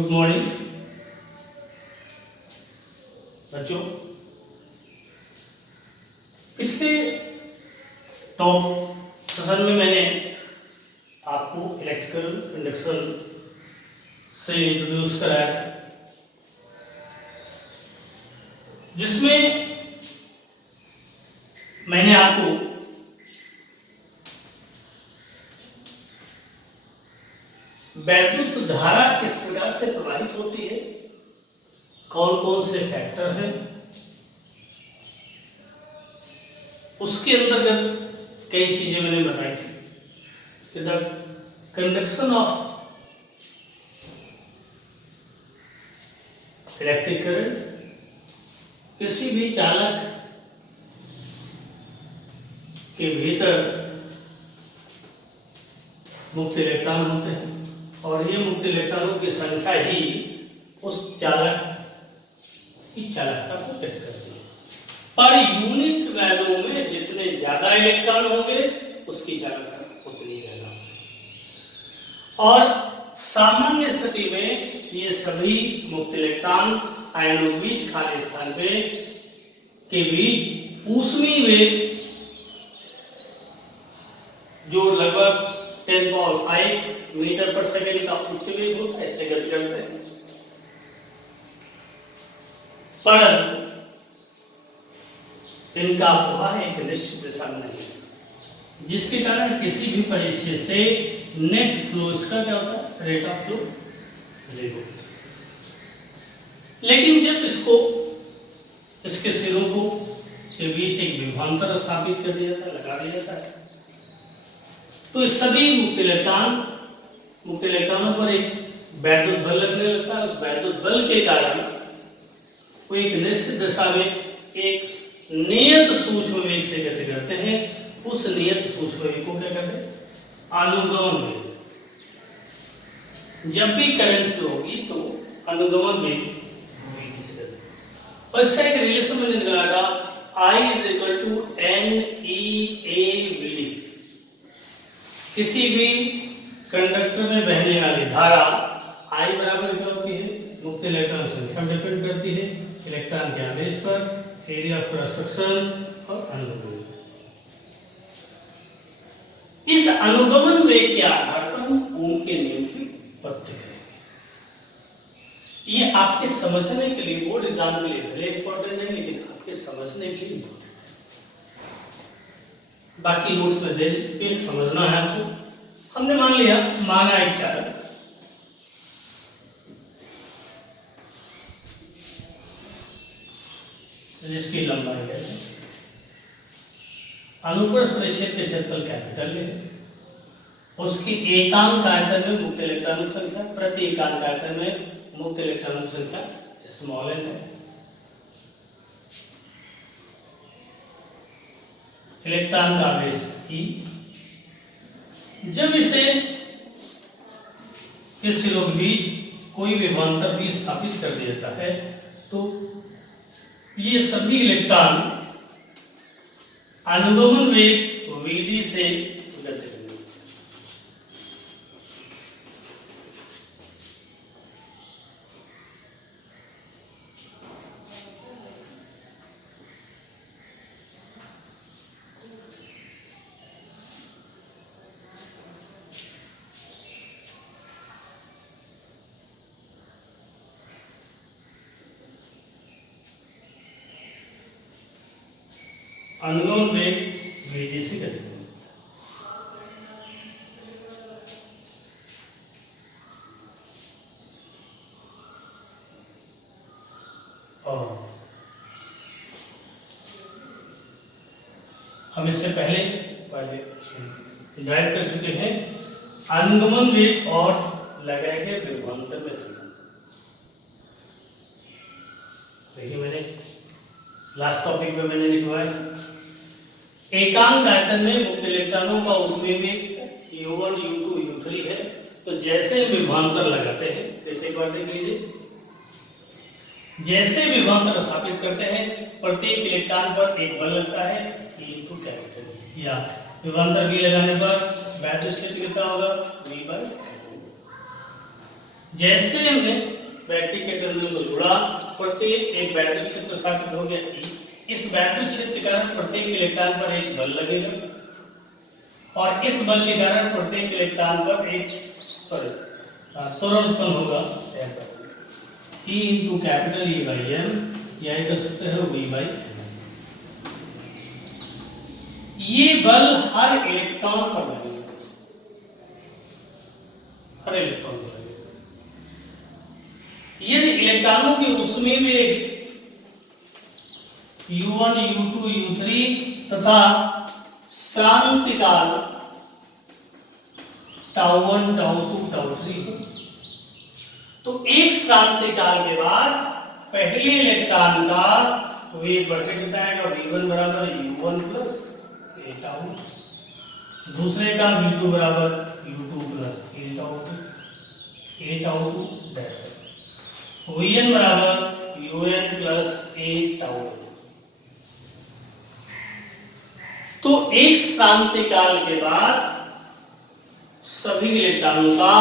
Good morning बच्चों। पिछले top session में मैंने आपको इलेक्ट्रिकल इंडक्शन से इंट्रोड्यूस कराया था, जिसमें मैंने आपको वैद्युत धारा किस प्रकार से प्रवाहित होती है, कौन कौन से फैक्टर हैं, उसके अंतर्गत कई चीजें मैंने बताई थी कि the conduction of electric current, किसी भी चालक के भीतर मुक्त इलेक्ट्रॉन होते हैं और ये मुक्त इलेक्ट्रॉनों की संख्या ही उस चालक की चालकता को तय करती है। पर यूनिट वैल्यू में जितने ज्यादा इलेक्ट्रॉन होंगे उसकी चालकता उतनी ज्यादा होगी। और सामान्य स्थिति में ये सभी मुक्त इलेक्ट्रॉन आयनों के बीच खाली स्थान पे के बीच ऊष्मीय वेग जो लगभग 10⁵ मीटर पर सेकंड का उच्च वेग होता है, ऐसे गति करते हैं। परंतु इनका प्रवाह एक निश्चित दिशा में नहीं है, जिसके कारण किसी भी परिस्थिति से नेट फ्लो इसका क्या होता है, रेट ऑफ फ्लो 0। लेकिन जब इसके सिरों को के बीच एक विभवांतर स्थापित कर दिया जाता है, लगा दिया जाता है, तो इस सभी मुक्त इलेक्ट्रॉनों पर एक वैद्युत बल लगने लगता है। उस वैद्युत बल के कारण वो एक निश्चित दिशा में एक नियत सूक्ष्म वेग से गति करते हैं। उस नियत सूक्ष्म वेग को क्या कहते हैं, अनुगमन वेग। जब भी करंट फ्लो होगी तो अनुगमन वेग से गति, और इसका एक रिलेशन मैंने निकाला था, I = NEAVD। किसी भी कंडक्टर में बहने वाली धारा I बराबर क्या होती है, मुक्त इलेक्ट्रॉन संख्या डिपेंड करती है इलेक्ट्रॉन के आवेश पर, एरिया ऑफ क्रॉस सेक्शन और अनुगमन। इस अनुगमन वेग के आधार पर हम ओम के नियम की उत्पत्ति करेंगे। ये आपके समझने के लिए, बोर्ड एग्जाम के लिए भले इंपॉर्टेंट नहीं, लेकिन आपके समझने के लिए इंपॉर्टेंट है। बाकी नोट्स में दे के समझना है आपको। हमने माना एक चालक जिसकी लंबाई है, अनुप्रस्थ परिच्छेद के क्षेत्रफल कैपिटल है, उसकी एकांक आयतन में मुक्त इलेक्ट्रॉनों की संख्या, प्रति एकांक आयतन में मुक्त इलेक्ट्रॉनों की संख्या स्मॉल n है। इलेक्ट्रॉन का आवेश E। जब इसे इस सिरों के बीच कोई विभवांतर भी स्थापित कर दिया जाता है तो ये सभी इलेक्ट्रॉन अनुगमन वेग Vd से गति करेंगे। अनुगमन वेग Vd से गति करेंगे। और हम इससे पहले ड्राइव कर चुके हैं अनुगमन वेग और लगाए गए विभवांतर में संबंध। देखिए मैंने लास्ट टॉपिक में मैंने लिखवाया एकांक आयतन में मुक्त इलेक्ट्रॉनों का उसमें भी U1 U2 U3 है। तो जैसे विभवांतर लगाते हैं, जैसे एक बार देख लीजिए, जैसे विभवांतर स्थापित करते हैं प्रत्येक इलेक्ट्रॉन पर एक बल लगता है E × कैपिटल, या विभवांतर V लगाने पर वैद्युत क्षेत्र कितना होगा V/। जैसे हमने बैटरी के टर्मिनल को जोड़ा, प्रत्येक एक वैद्युत क्षेत्र स्थापित हो गया E। इस वैद्युत क्षेत्र के कारण प्रत्येक इलेक्ट्रॉन पर एक बल लगेगा और इस बल के कारण प्रत्येक इलेक्ट्रॉन पर एक त्वरण उत्पन्न होगा। E into capital E by M, या कर सकते हैं V बाई एम। ये बल हर इलेक्ट्रॉन पर लगेगा, हर इलेक्ट्रॉन पर लगेगा। यदि इलेक्ट्रॉनों की ऊष्मीय वेग U1, U2, U3 तथा क्रांतिकाल τ1, τ2, τ3 हो, तो एक क्रांतिकाल के बाद पहले इलेक्ट्रॉन का वेग बढ़ के कितना आएगा, V1 बराबर U1 प्लस a टाउ, दूसरे का V2 बराबर U2 plus a tau dash, Vn बराबर Un प्लस a टाउ। तो एक क्रांतिकाल के बाद सभी इलेक्ट्रॉनों का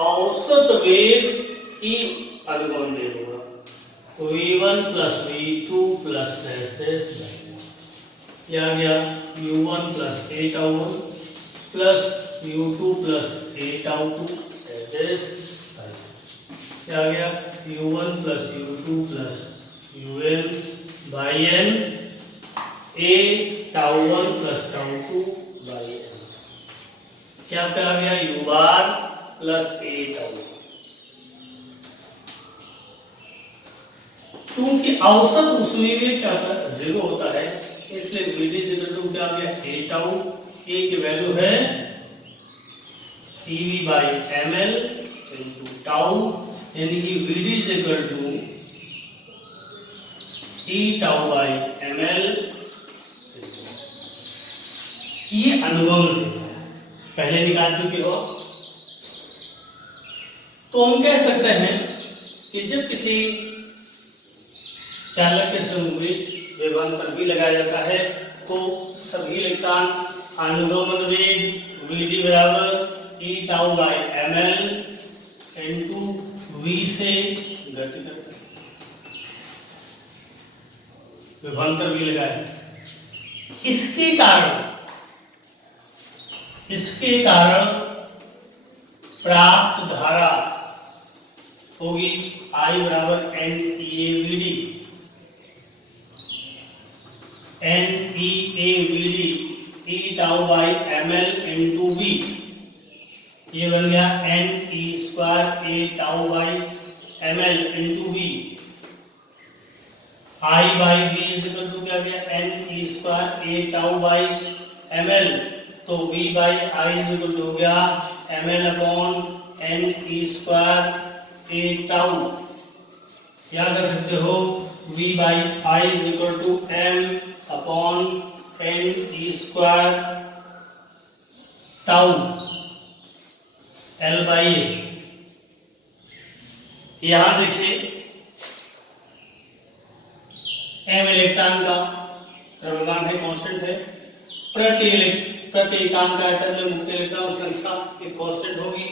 औसत वेग ही अनुगमन होगा, V1 plus V2 plus dash dash, या गया U1 plus a tau plus U2 plus a tau dash dash, क्या आ गया U1 plus U2 plus UN by n a τ1 plus τ2 by n, क्या आ गया U bar plus a tau. चूंकि औसत ऊष्मीय वेग क्या होता है, 0 होता है, इसलिए Vd इक्वल क्या आ गया a टाउ, a की वैल्यू है Ev by ml into tau, यानी कि Vd is equal to E tau by ml। ये अनुगमन पहले निकाल चुके हो। तो हम कह सकते हैं कि जब किसी चालक के समविष्ट विभवांतर भी लगाया जाता है तो सभी इलेक्ट्रॉन अनुगमन वेग Vd बराबर E tau by ml into V से गति करते हैं, विभवांतर भी लगाए। इसके कारण प्राप्त धारा होगी I बराबर NeAVD, E tau by ml into V, ये बन गया Ne square a tau by ml into V। I by V is equal to क्या गया Ne square a tau by ml, तो V by I is equal to हो गया ml upon Ne square a tau, क्या कर सकते हो V by I is equal to m upon Ne square tau L by A। यहां देखिए m electron का द्रव्यमान है, कांस्टेंट है, प्रति एकांक आयतन में मुक्त इलेक्ट्रॉन संख्या एक कांस्टेंट होगी,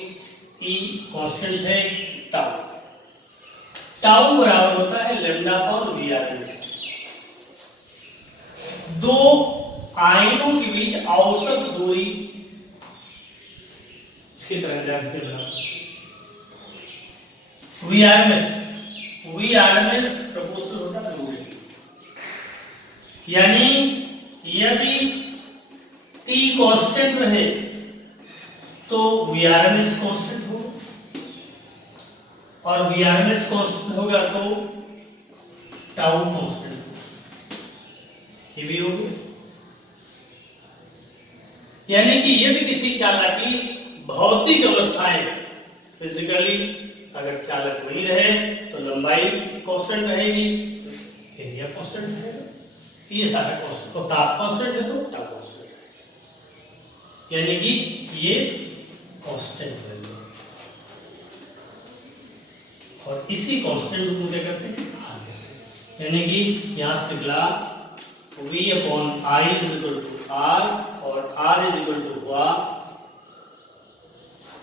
E कांस्टेंट है, टाउ बराबर होता है लैम्डा अपॉन Vrms। दो आयनों के बीच औसत दूरी इसकी तरंगदैर्घ्य के बराबर Vrms प्रोपोर्शनल होता है दूरी, यानी यदि T कांस्टेंट रहे तो Vrms कांस्टेंट हो, और Vrms कांस्टेंट होगा तो टाउ कांस्टेंट हो, ये भी होगा। यानी कि यदि किसी चालक की भौतिक अवस्थाएं फिजिकली अगर चालक वही रहे तो लंबाई कांस्टेंट रहेगी, एरिया कांस्टेंट रहेगा, ये सारा कांस्टेंट, तो ताप कांस्टेंट है तो टाउ कांस्टेंट है, यानी कि ये कांस्टेंट वैल्यू है। और इसी कांस्टेंट को क्या करते हैं आगे, यानी कि यहां से निकला V upon I is equal to R और R इज इक्वल टू हुआ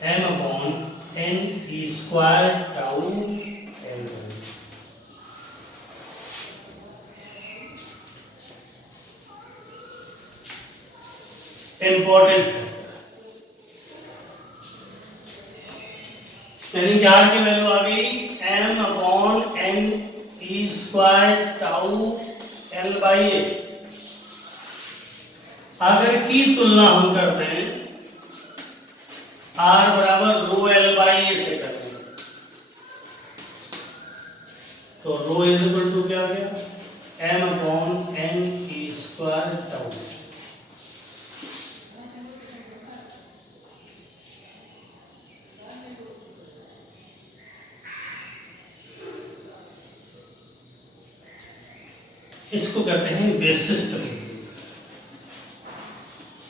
m upon N E square tau L. Important factor, यानी कि आर की वैल्यू आ गई M upon N E square tau L by A. अगर की तुलना हम करते हैं आर बराबर रो एल बाई ए से करते हैं, तो रो इज इक्वल टू क्या आ गया M upon N E square tau. इसको कहते हैं विशिष्ट।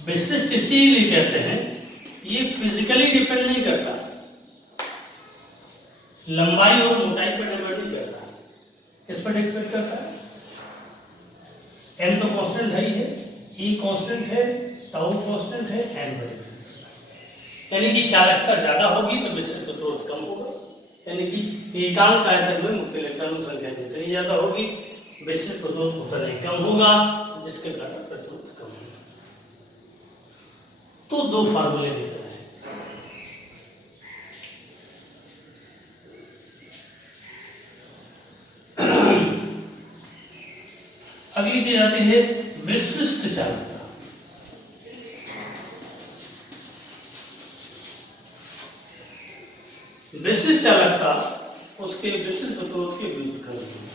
विशिष्ट इसीलिए कहते हैं, ये फिजिकली डिपेंड नहीं करता, लंबाई और मोटाई पर डिपेंड नहीं करता, किस पर डिपेंड करता है? एम तो कांस्टेंट है ही है, ई कांस्टेंट है, टाउ कांस्टेंट है, एन पर डिपेंड करता है। यानी कि चालकता ज्यादा होगी तो विशिष्ट प्रतिरोध कम होगा, यानी कि एकांक आयतन में मुक्त इलेक्ट्रॉन की संख्या जितनी ज्यादा होगी विशिष्ट प्रतिरोध उतना ही कम होगा, जिसके कारण प्रतिरोध कम होगा। तो दो फार्मूले दिख रहे हैं। अगली चीज आती है विशिष्ट चालकता। विशिष्ट चालकता उसके विशिष्ट प्रतिरोध के विरुद्ध करती है,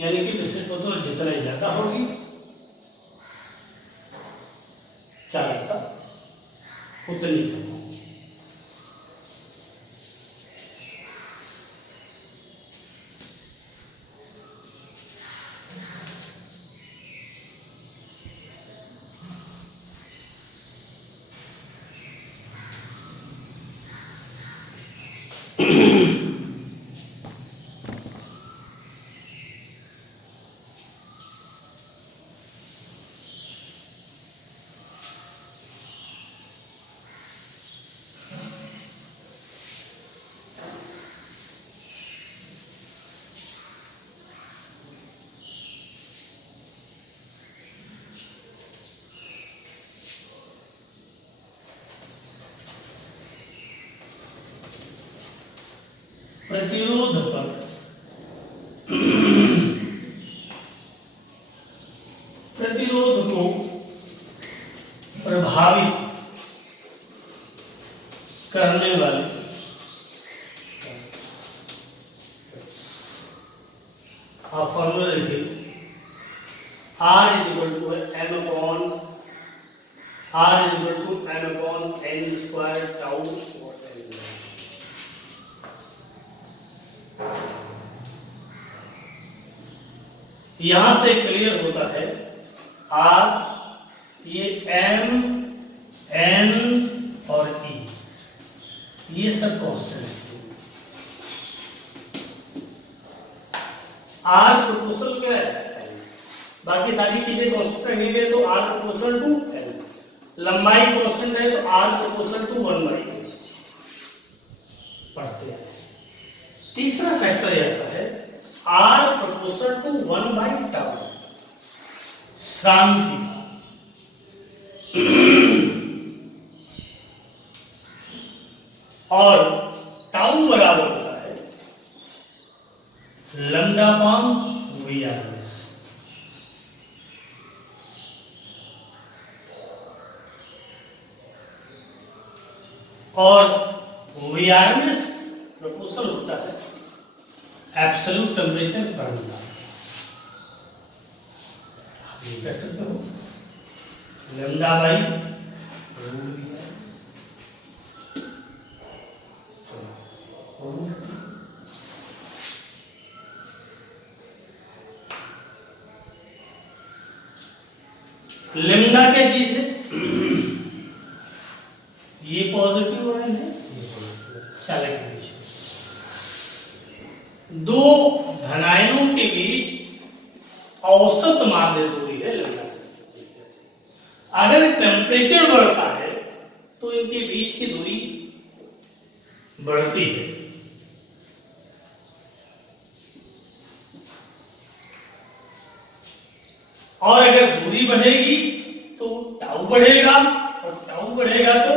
यानी कि विशिष्ट प्रतिरोध जितना ज्यादा होगी चालकता उतनी कम होगी। प्रतिरोध पर प्रतिरोध को प्रभावित करने वाले आप फॉर्मूला देखिए, R is equal to M upon R is equal to M upon N square tau और एन। यहां से क्लियर होता है आर, ये एम एन और ई ये सब कांस्टेंट है। आर प्रोपोर्शनल क्या है, बाकी सारी चीजें कांस्टेंट रहेंगे तो आर प्रोपोर्शनल टू एन, लंबाई कांस्टेंट है तो आर प्रोपोर्शनल टू 1/n पढ़ते हैं। तीसरा फैक्टर यह आता है आर प्रोपोर्शनल टू 1/τ श्रांति। और टाउ बराबर होता है लैम्डा अपॉन वीआरएस। और वीआरएस प्रोपोर्शनल होता है एब्सोल्यूट टेम्परेचर पर अंदाज। ये कह सकते हो लैम्डा बाई लैम्डा क्या चीज है, ये पॉजिटिव आयन है, ये पॉजिटिव चालक के बीच दो धनायनों के बीच औसत माध्य दूरी है लैम्डा से। अगर टेम्परेचर बढ़ता है तो इनके बीच की दूरी बढ़ती है। और अगर दूरी बढ़ेगी तो टाउ बढ़ेगा, और टाउ बढ़ेगा तो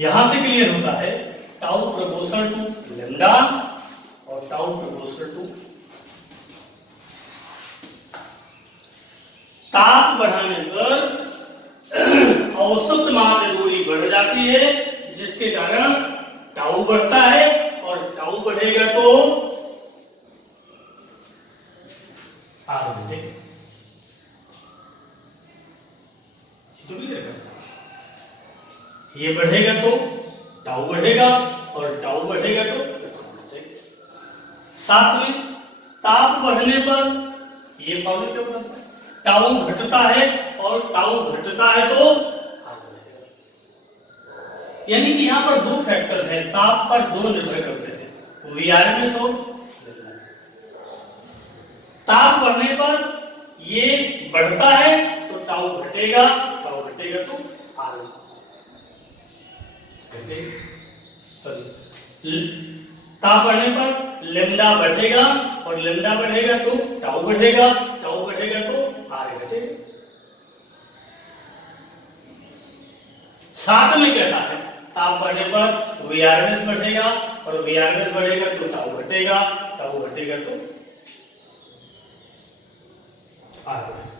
यहां से क्लियर होता है टाउ प्रोपोर्शनल टू लैम्डा और टाउ प्रोपोर्शनल टू ताप बढ़ाने पर औसत माध्य दूरी बढ़ जाती है, जिसके कारण टाउ बढ़ता है, और टाउ बढ़ेगा तो आर बढ़ेगा। ये बढ़ेगा तो टाउ बढ़ेगा, और टाउ बढ़ेगा तो साथ में ताप बढ़ने पर ये फॉर्मूला क्या होता है, टाउ घटता है, और टाउ घटता है तो यानी कि यहां पर दो फैक्टर है, ताप पर दो निर्भर करते हैं, वीआरएमएस और ताप बढ़ने पर ये बढ़ता है तो टाउ घटेगा, टाउ घटेगा तो आर घटेगा। ताप बढ़ने पर लैम्डा बढ़ेगा, और लैम्डा बढ़ेगा तो टाउ बढ़ेगा, टाउ बढ़ेगा तो आर घटेगा। साथ में कहता है ताप बढ़ने पर वीआरएमएस बढ़ेगा, और वीआरएमएस बढ़ेगा तो टाउ घटेगा, टाउ घटेगा तो आर बढ़ेगा।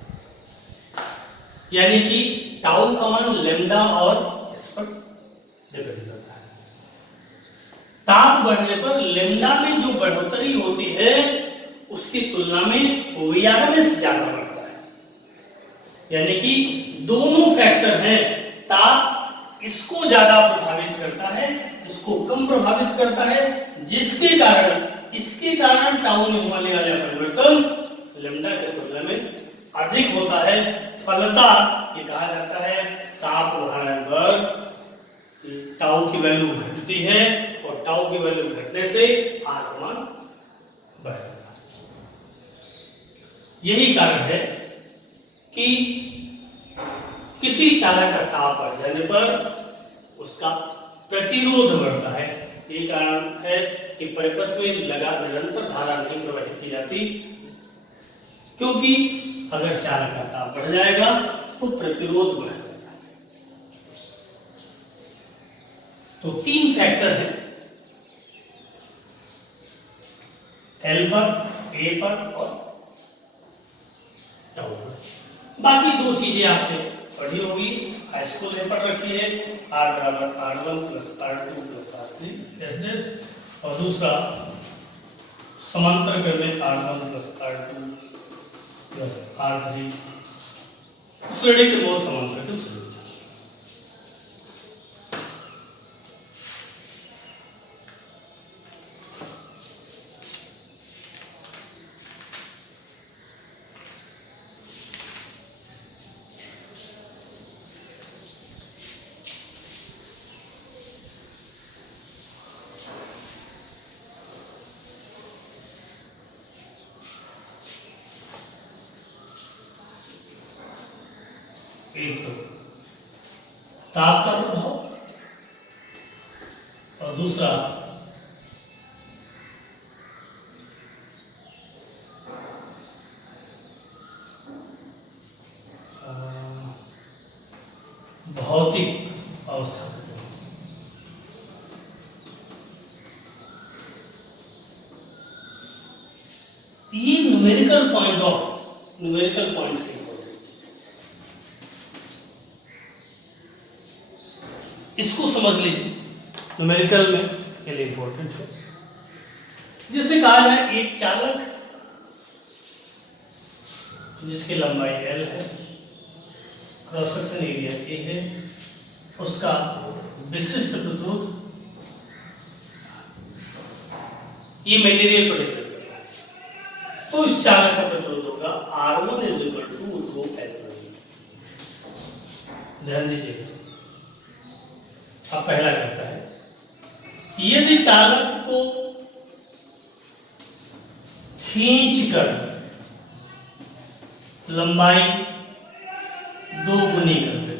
यानी कि टाउ का मान लैम्डा और इस पर डिपेंड करता है। ताप बढ़ने पर लैम्डा में जो बढ़ोतरी होती है उसकी तुलना में वीआरएमएस ज्यादा बढ़ता है। यानी कि दोनों फैक्टर हैं, ताप इसको ज्यादा प्रभावित करता है, इसको कम प्रभावित करता है, जिसके कारण इसके कारण टाउ में होने वाला परिवर्तन लैम्डा के तुलना में अधिक होता है। फलतः ये कहा जाता है ताप बढ़ने पर टाउ की वैल्यू घटती है, और टाउ की वैल्यू घटने से आर का मान बढ़ेगा। यही कारण है कि किसी चालक का ताप बढ़ जाने पर उसका प्रतिरोध बढ़ता है। यही कारण है कि परिपथ में निरंतर धारा नहीं प्रवाहित की जाती, क्योंकि अगर चालक का ताप बढ़ जाएगा तो प्रतिरोध बढ़ जाएगा। तो तीन फैक्टर हैं, एल पर, ए पर और टाउ पर। बाकी दो चीजें आपने पढ़ी होगी, हाई स्कूल में पढ़ रखी है, आर बराबर R1 plus R2 plus R3 S, और दूसरा समांतर क्रम में R1 plus R2 plus R3 श्रेणी के बहुत समांतर क्रम से। एक तो ताप का प्रभाव, और दूसरा भौतिक अवस्था। ये न्यूमेरिकल पॉइंट्स के इसको समझ लीजिए, न्यूमेरिकल में ये लिए इंपॉर्टेंट है। जैसे कहा जाए एक चालक जिसकी लंबाई L है, क्रॉस सेक्शन एरिया A है, उसका विशिष्ट प्रतिरोध, ये मटेरियल पर डिपेंड करता है, तो इस चालक का प्रतिरोध होगा R1 = ρL। ध्यान दीजिएगा, अब पहला कहता है यदि चालक को खींचकर लंबाई दो गुनी कर दे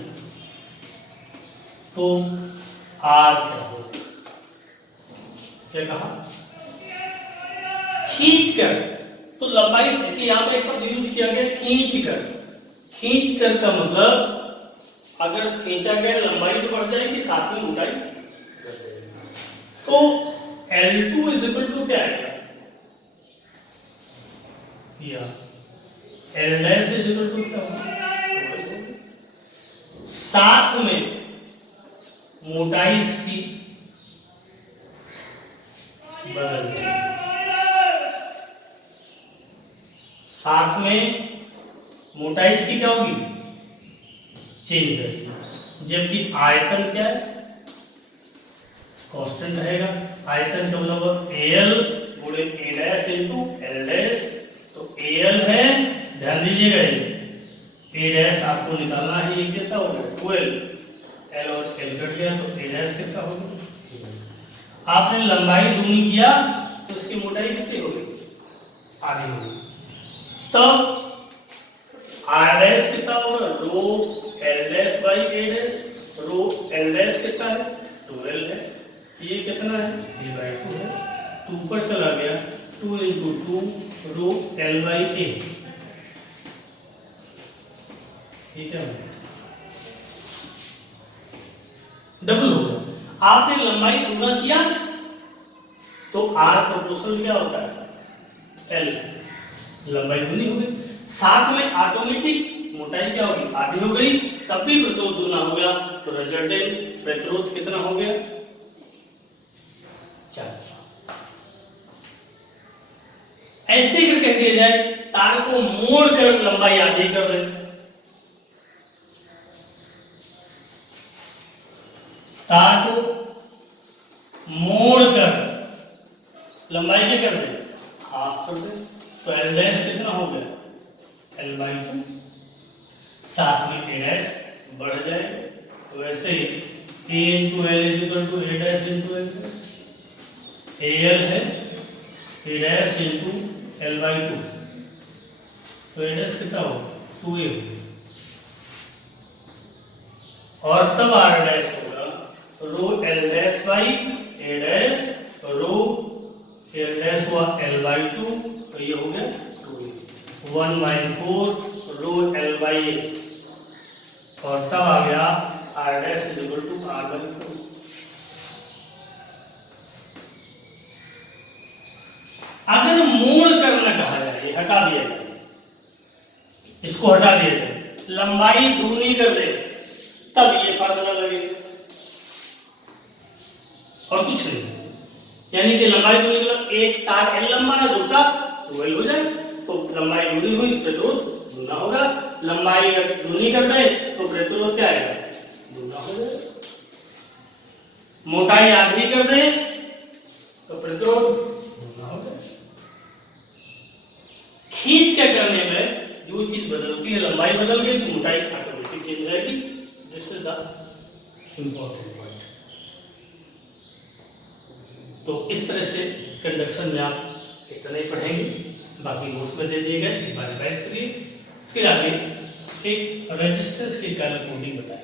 तो आर क्या होगा? क्या कहा? खींच कर। तो लंबाई देखिए यहां पे एक शब्द यूज किया गया खींच कर। खींच कर का मतलब अगर खींचा गया लंबाई तो बढ़ जाएगी, साथ में मोटाई बढ़ जाएगी। तो L2 इज इक्वल टू क्या आएगा? या L dash is equal to क्या होगा? साथ में मोटाई इसकी बदल जाएगी। साथ में मोटाई इसकी क्या होगी? चेंज करेगी। जबकि आयतन क्या है? कांस्टेंट रहेगा। आयतन का मतलब AL गुणे A dash into L dash. तो AL है, ध्यान दीजिएगा A डैश आपको निकालना है, ये कितना होगा? 12। L और L कट गया तो A डैश कितना होगा? आपने लंबाई दूनी किया तो उसकी मोटाई कितनी होगी? आधी होगी। तब R डैश कितना होगा? Rho L dash by A dash. Rho L dash कितना है? 12 है। ये कितना है? A बाई 2 है। 2 पर चला गया, 2 into 2 rho L by A। ठीक है, डबल हो गया। आपने लंबाई गुना किया तो R प्रोपोर्शनल क्या होता है? L। लंबाई दूनी हो गई, साथ में ऑटोमेटिक मोटाई क्या होगी? आधी हो गई। तब भी प्रतिरोध दूना हो गया तो रिजल्टेंट प्रतिरोध कितना हो गया? 4। ऐसे कर कह दिया जाए तार को मोड़ कर लंबाई आधी कर रहे, तार को मोड़ कर लंबाई क्या कर दे? हाफ कर दे। तो L डैश कितना हो गया? L by 2। साथ में A डैश बढ़ जाएगा। तो वैसे ही A into L is equal to A dash into L dash. AL है A dash into L by 2। तो A डैश कितना होगा? 2A होगा। और तब R डैश होगा rho L dash by A dash. Rho L dash हुआ L by 2, तो ये हो गया 2A। 1/4 row L by A। और तब आ गया R dash is equal to R by 2। अगर मोड़ करना कहा जाए, हटा दिया जाए, इसको हटा दिया जाए, लंबाई दूनी कर दे, तब ये फार्मूला लगेगा और कुछ नहीं। यानी कि लंबाई दूनी मतलब एक तार L लंबा है, दूसरा 12 हो जाए तो लंबाई दूनी हुई, प्रतिरोध दूना होगा। लंबाई दूनी कर दे तो प्रतिरोध क्या आएगा? दूना हो जाएगा। मोटाई आधी कर दे तो प्रतिरोध दूना हो जाएगा। खींच के करने में जो चीज बदलती है, लंबाई बदल गई तो मोटाई ऑटोमेटिक चेंज हो जाएगी। This is the important point. तो इस तरह से कंडक्शन में आप इतना ही पढ़ेंगे, बाकी नोट्स में दे दिए गए, एक बार रिवाइज करिए। फिर आगे एक रेजिस्टेंस की कलर कोडिंग बताएं।